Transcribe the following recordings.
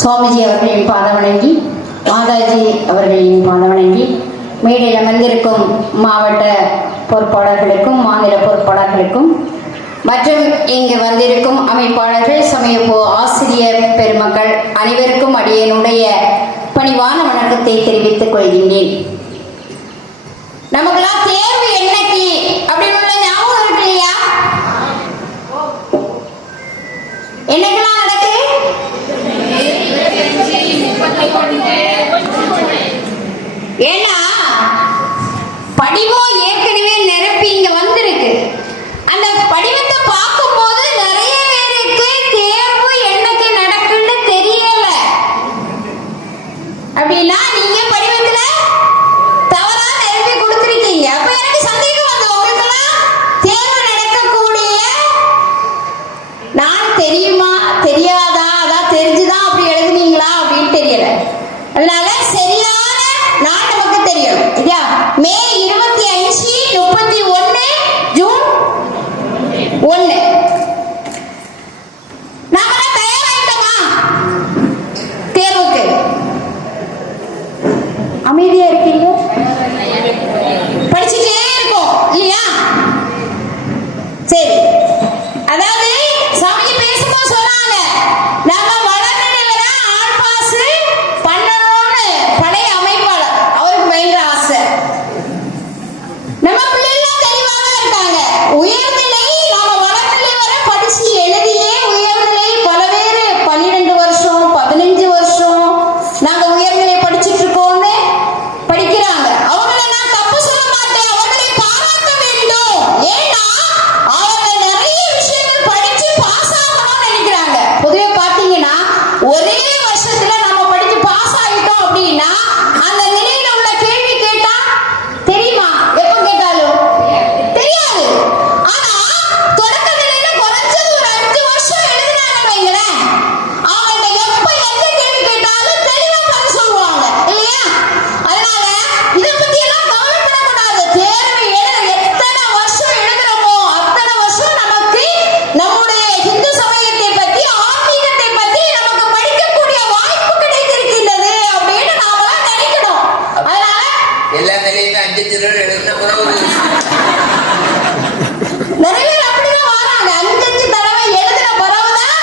சுவாமிஜி அவர்களின் பாதவணங்கி, மாதாஜி அவர்களின் பாதவணங்கி, மேடையில் அமர்ந்திருக்கும் மாவட்ட பொறுப்பாளர்களுக்கும் மாநில பொறுப்பாளர்களுக்கும் மற்றும் இங்கு வந்திருக்கும் அமைப்பாளர்கள், சமயப்போ ஆசிரியர் பெருமக்கள் அனைவருக்கும் அடியனுடைய பணிவான வணக்கத்தை தெரிவித்துக் கொள்கின்றேன். நமக்கெல்லாம் தேர்வு என்னைக்கு அப்படின்னு உள்ள ஞாபகம் இருக்கு இல்லையா? என்னைக்கெல்லாம் நடக்கு? ஏன்னா படிவம் ஏற்கனவே நிரப்பி இங்க வந்திருக்கு. அந்த படிவத்தை பார்க்கும் போது நிறைய பேருக்கு தேர்வு என்னைக்கு நடக்குன்னு தெரியல. அப்படின்னா நீங்க படிவத்துல தவறா நிரப்பி கொடுத்துருக்கீங்க. அப்ப எனக்கு சந்தேகம் வந்து உங்களுக்கெல்லாம் தேர்வு நடக்கக்கூடிய நான் தெரியுமா தெரியாதா, அதான் தெரிஞ்சுதான் அப்படி எழுதுனீங்களா அப்படின்னு தெரியல. அதனால சரியான நாள் நமக்கு தெரியும் இல்லையா? மே 25, 31, ஜூன் 1. நாம தயாராயிட்டோமா தேர்வுக்கு? அமைதியா இருக்கீங்க? படிச்சுட்டே இருக்கோம் இல்லையா? சரி, அதாவது சாமி பேசும்போது சொன்னாங்க, நாம வளர்ந்து வர ஆள் பாஸ் பண்ணணும்னு பழைய அமைப்பாளர் அவருக்கு பயங்கர ஆசை. நம்ம பிள்ளைகள் தெளிவாக இருக்காங்க. உயர்நிலை நாம வளர்நிலை வர படிச்சு எழுதியே உயர்நிலை பல பேர் 12 வருஷம் 15 வருஷம் நாங்க உயர்நிலை படிச்சுட்டு இருக்கோம்னு படிக்கிறாங்க. அவங்கள நான் தப்பு சொல்ல மாட்டேன், அவர்களை பாராட்ட வேண்டும். ஏன்னா அவங்க நிறைய விஷயங்கள் படிச்சு பாஸ் ஆகணும்னு நினைக்கிறாங்க. பொதுவே பாத்தீங்கன்னா ஒரே வருஷத்துல நம்ம படிச்சு பாஸ் ஆகிட்டோம் அப்படின்னா அந்த நிலையில உள்ள கேள்வி கேட்டா தெரியுமா? எப்ப கேட்டாலும் தெரியாது. ஆனா தொடக்க நிலையில குறைஞ்சது ஒரு 5 வருஷம் எழுதினாங்க வைங்களேன், அவங்க எப்ப எந்த கேள்வி கேட்டாலும் தெளிவா பதில் சொல்லுவாங்க இல்லையா? அதனால இதை பத்தி எல்லாம் கவலைப்படக்கூடாது. தேர்வு எத்தனை வருஷம் எழுதுறோமோ அத்தனை வருஷம் நமக்கு நம்முடைய இந்து சமயத்தை பத்தி ஆன்மீகத்தை பத்தி நமக்கு படிக்கக்கூடிய வாய்ப்பு கிடைத்திருக்கின்றது அப்படின்னு நாம நினைக்கணும். அதனால எல்லா நிலையிலும் 5 திருவிழா எழுதின பிறகு நிறைய பேர் அப்படிதான் வராங்க. 5 தடவை எழுதின பிறகுதான்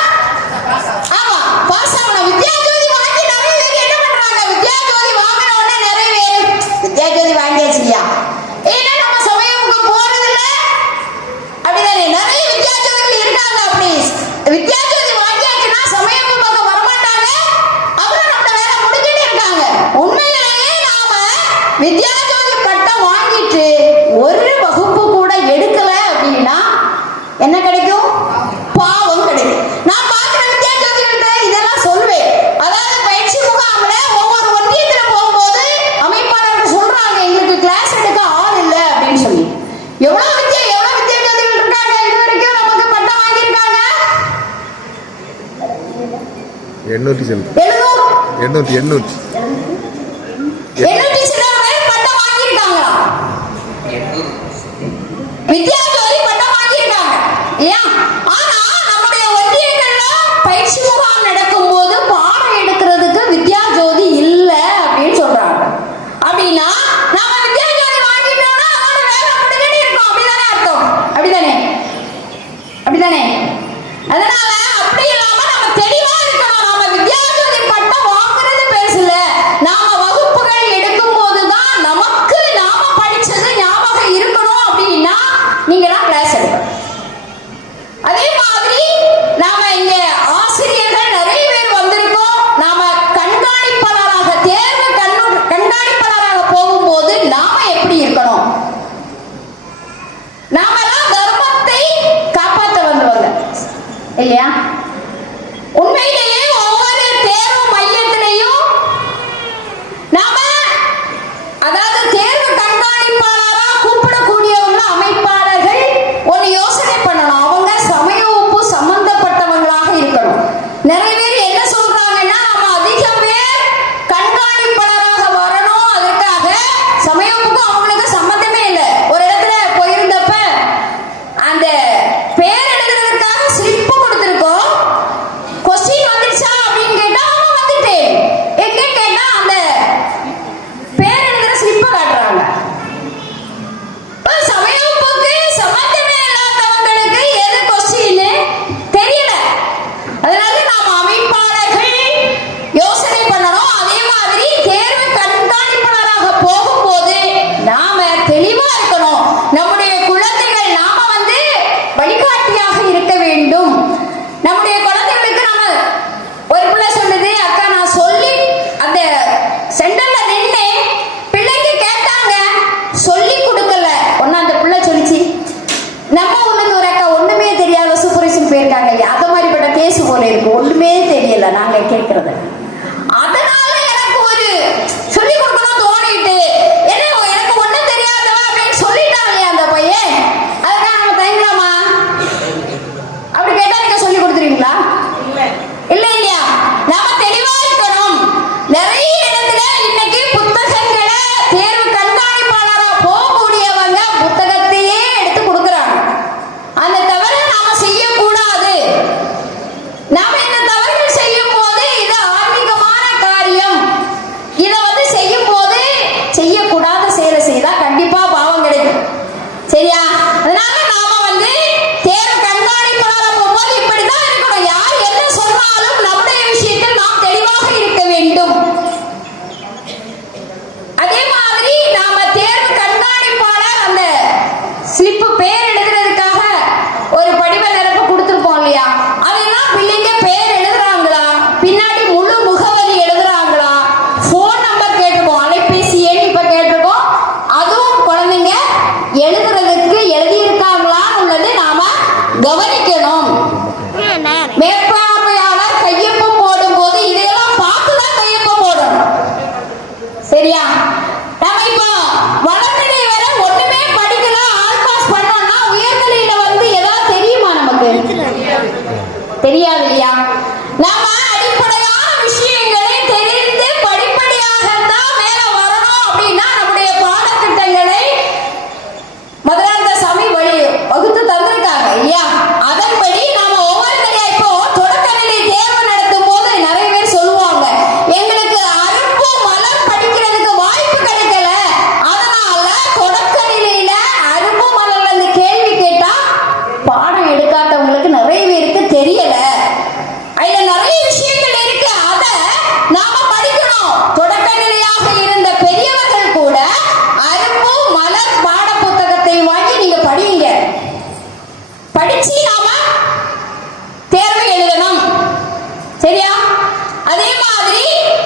ஆமா பாஸ் ஆகணும். வித்யாஜோதி வாங்கி நிறைய பேர் என்ன பண்றாங்க? வித்யாஜோதி வாங்கின உடனே நிறைய பேர் வித்யாஜோதி வாங்கியாச்சுயா, ஏன்னா நம்ம சமயமுக்கு போறது இல்ல அப்படிதானே? நிறைய வித்யாஜோதிகள் இருக்காங்க. அப்படி வித்யாஜோதி வாங்கியாச்சுன்னா சமயமுக்கு பக்கம் வரமாட்டாங்க, அப்புறம் நம்ம வேலை முடிஞ்சுட்டு இருக்காங்க. உண்மையிலேயே நாம வித்யாஜோதி பட்டம் வாங்கிட்டு ஒரு வகுப்பு கூட எடுக்கல அப்படின்னா என்ன கிடைக்கும்? பாவம் கிடைக்கும். நான் பார்க்கிற வித்யாஜோதிகள்கிட்ட இதெல்லாம் சொல்வேன். அதாவது பயிற்சி முகாம்ல ஒவ்வொரு ஒன்றியத்துல போகும்போது அமைப்பாளர்கள் சொல்றாங்க, எங்களுக்கு கிளாஸ் எடுக்க ஆள் இல்லை அப்படின்னு சொல்லி. எவ்வளவு வித்யாஜோதிகள் இருக்காங்க இது வரைக்கும் நமக்கு பட்டம் வாங்கியிருக்காங்க? 800 சில பேர் பட்டம் வாங்கியிருக்காங்க. வித்யாஜோதி பட்டம் வாங்கியிருக்காங்க இல்லையா? ஆனா நம்முடைய ஒன்றியங்கள்ல பயிற்சி முகாம் நடக்கும் போது பாடம் எடுக்கிறதுக்கு வித்யாஜோதி இல்ல அப்படின்னு சொல்றாங்க. அப்படின்னா நாம வித்யாஜோதி வாங்கிட்டோம்னா அதோட வேலை முடிஞ்சுட்டு இருக்கோம் அப்படிதானே அர்த்தம்? அப்படிதானே? அதனால அப்படி இல்லாம நம்ம தெளிவா இருக்கணும். நாம வித்யாஜோதி பட்டம் வாங்குறது பேசல, நாம வகுப்புகள் எடுக்கும் போதுதான் நமக்கு நாம படிச்சது ஞாபகம் இருக்கணும். அப்படின்னா நீங்களாம் கிளாஸ் எடுக்கணும். அதே மாதிரி நாம இங்க ஆசிரியர்கள் நிறைய பேர் வந்திருக்கோம். நாம கண்காணிப்பாளராக தேர்வு கண்காணிப்பாளராக போகும்போது நாம எப்படி இருக்கணும்? நாமெல்லாம் தர்மத்தை காப்பாற்ற வந்தவங்க இல்லையா? உண்மையிலேயே ஒவ்வொரு தேர்வு மையத்திலையும் நாம அதாவது தேர்வு கண்காணிப்பாளரா கூப்பிடக்கூடியவங்க அமைப்பாளர்கள் ஒன்னு யோசனை பண்ணணும். அவங்க சமய ஒப்பு சம்பந்தப்பட்டவங்களாக இருக்கணும். நிறைய பேர் என்ன சொல்றாங்கன்னா, நம்ம அதிகம் பேர் கண்காணிப்பாளராக வரணும், அதுக்காக சமய ஒப்புக்கும் அவங்களுக்கு சம்பந்தமே இல்லை. ஒரு இடத்துல போயிருந்தப்ப அந்த பேர் எழுதுறதுக்காக ஸ்லிப் கொடுத்திருக்கோம். கொஸ்டின் ஒண்ணுமே தெரியல நாங்க கேட்கறது. அதனால எனக்கு ஒரு சொல்லி கொடுக்கணும் தோணிட்டு, என்ன எனக்கு ஒண்ணும் தெரியாதவ அப்படின்னு சொல்லிட்டாங்க அந்த பையன். அதுக்காக நம்ம தயங்கலாமா? அப்படி கேட்டா நீங்க சொல்லி கொடுத்துருவீங்களா? இல்ல இல்லையா? நாம தெளிவா இருக்கணும். நிறைய இடத்துல இன்னைக்கு புத்தகங்களை தேர்வு கண்காணிப்பாளரா போகக்கூடியவங்க புத்தகத்தையே எடுத்து கொடுக்குறாங்க. அந்த தவறை நாம செய்யக்கூடாது. நாம இந்த தவறுகள் செய்யும் போது இது ஆன்மீகமான காரியம். இதை வந்து செய்யும் போது செய்யக்கூடாத செயலை செய்தா கண்டிப்பா பாவம் கிடைக்கும். சரியா? அதனால நாம வந்து தேர்வு கண்காணிப்பாளரா போகும்போது இப்படிதான் இருக்கணும். யார் என்ன சொன்னாலும் நம்முடைய விஷயத்தில் நாம் தெளிவாக இருக்க வேண்டும். அதே மாதிரி நாம தேர்வு கண்காணிப்பாளர் அந்த ஸ்லிப் பேர் எழுதுறதுக்காக ஒரு படிவ நிரப்பு கொடுத்துருப்போம் இல்லையா? அதெல்லாம் பிள்ளைங்க பேர் எழுதுறாங்களா, பின்னாடி முழு முகவரி எழுதுறாங்களா, போன் நம்பர் கேட்டிருக்கோம், அலைபேசி எண் இப்ப கேட்டிருக்கோம், அதுவும் குழந்தைங்க எழுதுறதுக்கு எழுதியிருக்காங்களான்னு உள்ளது நாம கவனிக்கணும். மேற்பார்வையாளர் கையொப்பம் போடும் போது இதையெல்லாம் பார்த்துதான் கையொப்பம் போடணும். சரியா? நம்ம இப்போ வளர்நிலை வரை ஒண்ணுமே படிக்கல, ஆல் பாஸ் பண்ணோம்னா உயர்நிலையில வந்து ஏதாவது தெரியுமா நமக்கு? தெரியாது இல்லையா? நாம அடிப்படையான விஷயங்களை தெரிந்து படிப்படியாக தான் மேல வரணும். அப்படின்னா நம்முடைய பாடத்திட்டங்களை மதுராந்த சாமி வழி வகுத்து தந்திருக்காங்க இல்லையா? அதன்படி நாம ஒவ்வொரு நிலையா இப்போ தொடக்க நிலை தேர்வு நடத்தும் போது நிறைய பேர் சொல்லுவாங்க, எங்களுக்கு அரும்பு மலர் படிக்கிறதுக்கு வாய்ப்பு கிடைக்கல, அதனால தொடக்க நிலையில அரும்பு மலர்ல இருந்து கேள்வி கேட்டா பாடம் எடுக்காதவங்களுக்கு நிறைய பேருக்கு தெரியல. அதுல நிறைய விஷயங்கள் இருக்கு, அத நாம படிக்கணும். தொடக்க நிலையாக இருந்த பெரியவர்கள் கூட அரும்பு மலர் பாட புத்தகத்தை வாங்கி நீங்க படிங்க. படிச்சு நாம தேர்வு எழுதணும். சரியா? அதே மாதிரி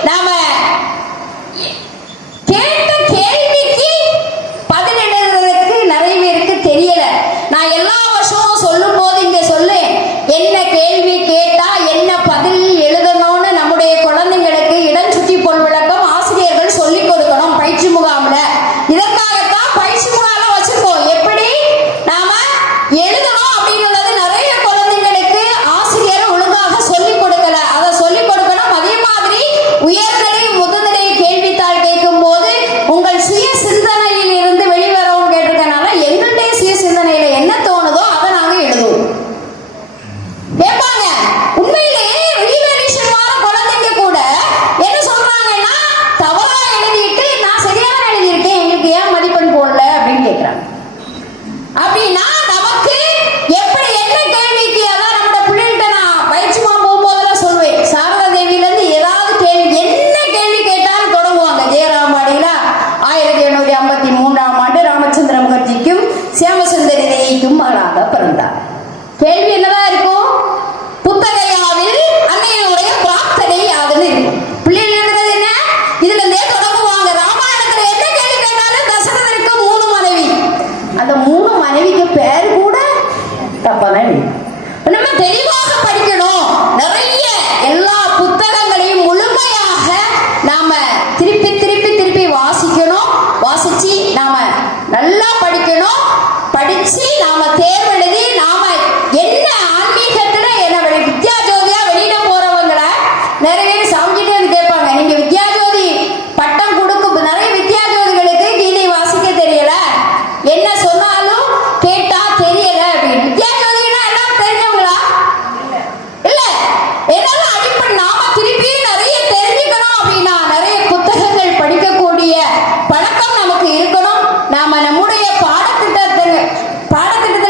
நாம கேட்ட கேள்விக்கு பதில் எழுதுறதுக்கு நிறைய பேருக்கு தெரியல. நான் எல்லா வருஷமும் சொல்லும் போது இங்க சொல்லு, என்ன கேள்வி கேட்டா என்ன பதில் எழுதணும்னு நம்முடைய குழந்தைங்களுக்கு இடம் சுட்டி பொருள் விளக்கம் ஆசிரியர்கள் சொல்லிக் கொடுக்கணும் பயிற்சி முகாம்ல. இதற்காகத்தான் பயிற்சி முகாம் வச்சிருக்கோம். எப்படி நாம எழுதணும் அப்படின்றது நிறைய குழந்தைங்களுக்கு ஆசிரியர் ஒழுங்காக சொல்லிக் கொடுக்கல, அதை சொல்லிக் கொடுக்கணும். அதே மாதிரி உயர்நிலை முதுநிலை கேள்வித்தாள் கேட்கும் போது உங்கள் சுய சிந்தனையில் இருந்து வெளிவரவும் கேட்டிருக்கனால எங்களுடைய சுய சிந்தனையில என்ன தோணுதோ அதை நாங்க எழுதுவோம். கேட்பாங்க. உண்மையிலேயே ரீவேல்யூஷன் வர குழந்தைங்க கூட என்ன சொல்றாங்கன்னா, தவறா எழுதிட்டு நான் சரியான எழுதியிருக்கேன், எங்களுக்கு ஏன் மதிப்பெண் போடல அப்படின்னு கேட்கிறாங்க. அப்படின்னா நமக்கு எப்படி என்ன கேள்விக்கு, அதான் நம்ம பிள்ளைகிட்ட நான் பயிற்சி போகும்போதெல்லாம் சொல்லுவேன், சாரதா தேவியில இருந்து ஏதாவது கேள்வி என்ன கேள்வி கேட்டாலும் தொடங்குவாங்க. ஜெயராம்பாடியில 1853ஆம் ஆண்டு ராமச்சந்திர முகர்ஜிக்கும் சியாமசுந்தரி தேவிக்கும் மகனாக பிறந்தார். கேள்வி என்னதான் இருக்கும்? புத்தகையாவில் அன்னையினுடைய பிரார்த்தனை யாதுன்னு இருக்கும். பிள்ளைகள் எழுதுறது என்ன? இதுல இருந்தே தொடங்குவாங்க. ராமாயணத்துல என்ன கேள்வி கேட்டாலும் தசரதருக்கு 3 மனைவி, அந்த 3 மனைவிக்கு பேர் கூட தப்பாதான். நம்ம தெளிவாக படிக்கணும். நிறைய எல்லா புத்தகங்களையும் முழுமையாக நாம திருப்பி திருப்பி திருப்பி வாசிக்கணும். வாசிச்சு நாம நல்லா படிக்கணும். படிச்சு நாம தேர்வு எழுதி நாம என்ன ஆன்மீகத்துல என்ன வித்யா ஜோதியா வெளியிட போறவங்கள நிறைய பேர் சாமிக்கிட்டே வந்து கேட்பாங்க, நீங்க வித்யா ஜோதி பட்டம் கொடுக்கும் நிறைய வித்யா ஜோதிகளுக்கு கீதை வாசிக்க தெரியல, என்ன சொன்னாலும் கேட்டா தெரியல அப்படின்னு. வித்யா ஜோதினா எல்லாம் தெரிஞ்சவங்களா? இல்ல. என்னால அடிப்படை நாம திருப்பி நிறைய தெரிஞ்சுக்கணும் அப்படின்னா நிறைய புத்தகங்கள் படிக்கக்கூடிய பழக்கம் நமக்கு இருக்கணும். நாம நம்முடைய பாடத்திட்டத்துல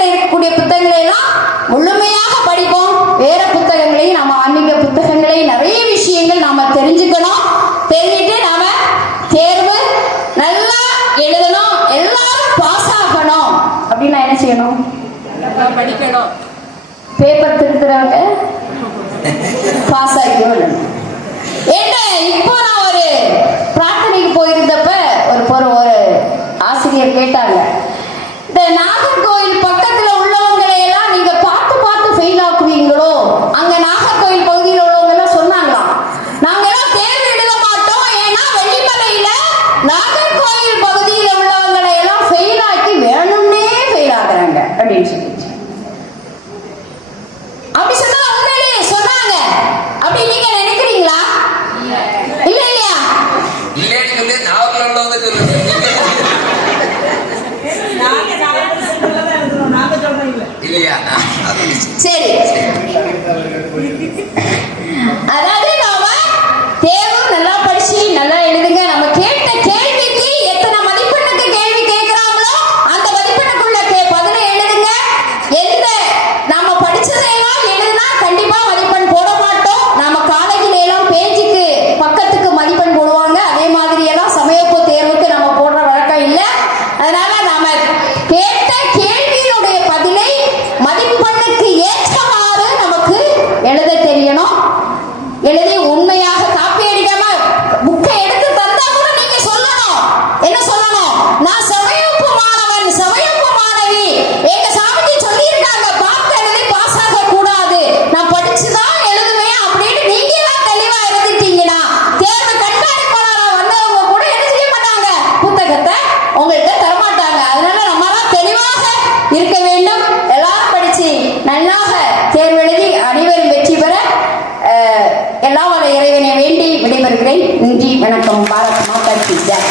இருக்கக்கூடிய புத்தகங்களை எல்லாம் முழுமையாக படிப்போம். வேற புத்தகங்களையும் நம்ம ஆன்மீக புத்தகங்களையும் நிறைய விஷயங்கள் நாம தெரிஞ்சுக்கணும். தெரிஞ்சுட்டு நாம தேர்வு நல்லா எழுதணும். எல்லாரும் பாஸ் ஆகணும் அப்படின்னா என்ன செய்யணும்? படிக்கணும். பேப்பர் திருத்துறவங்க பாஸ் ஆகிக்கணும். இப்போ நான் ஒரு பிரார்த்தனைக்கு போயிருந்தப்ப ஒரு ஆசிரியர் கேட்டாங்க, இந்த நாகர்கோவில் பக்கத்துல உள்ளவங்களை எல்லாம் நீங்க பார்த்து பார்த்து ஃபெயில் ஆக்குவீங்களோ? அங்க நாகர்கோவில் பகுதியில் சரி, அதாவது நாம தேர்வு நல்லா படிச்சு நல்லா எழுதுங்க. நம்ம கேட்ட கேள்விக்கு எத்தனை மதிப்பெண்ணுக்கு கேள்வி கேட்கிறாங்களோ அந்த மதிப்பெண்ணுக்குள்ள பதிலை எழுதுங்க. எந்த நம்ம படிச்சதையெல்லாம் எழுதுனா கண்டிப்பா மதிப்பெண் போட மாட்டோம். நம்ம காலேஜில எல்லாம் பேஜுக்கு பக்கத்துக்கு மதிப்பெண் போடுவாங்க. அதே மாதிரி எல்லாம் சமயப்போ தேர்வுக்கு நம்ம போடுற வழக்கம் இல்லை. அதனால நாம கேட்ட கேள்வியினுடைய பதிலை மதிப்பெண்ணுக்கு ஏற்றவாறு நமக்கு எழுத தெரியணும். எழுதி உண்மையாக காப்பி அடிக்காம புக்கை எடுத்து தந்தா கூட நீங்க சொல்லணும். என்ன சொல்லணும்? நான் சமயப்பு மாணவன், சமயப்பு மாணவி, எங்க சாமிக்கு சொல்லியிருக்காங்க பார்த்து எழுதி பாஸ் ஆக கூடாது, நான் படிச்சுதான் எழுதுவேன் அப்படின்னு நீங்க எல்லாம் தெளிவா எழுதிட்டீங்கன்னா தேர்வு கண்காணிப்பாளராக வந்தவங்க கூட என்ன செய்ய மாட்டாங்க, புத்தகத்தை உங்கள்கிட்ட தரமாட்டாங்க. அதனால நம்மளாம் தெளிவாக இருக்க வேண்டும். எல்லாரும் படிச்சு நல்லாக தேர்வு எழுதி அனைவரும் வெற்றி பெற எல்லாம் வல்ல இறைவனை வேண்டி விடைபெறுகிறேன். நன்றி, வணக்கம். பாரத் மாதா கி ஜெய்.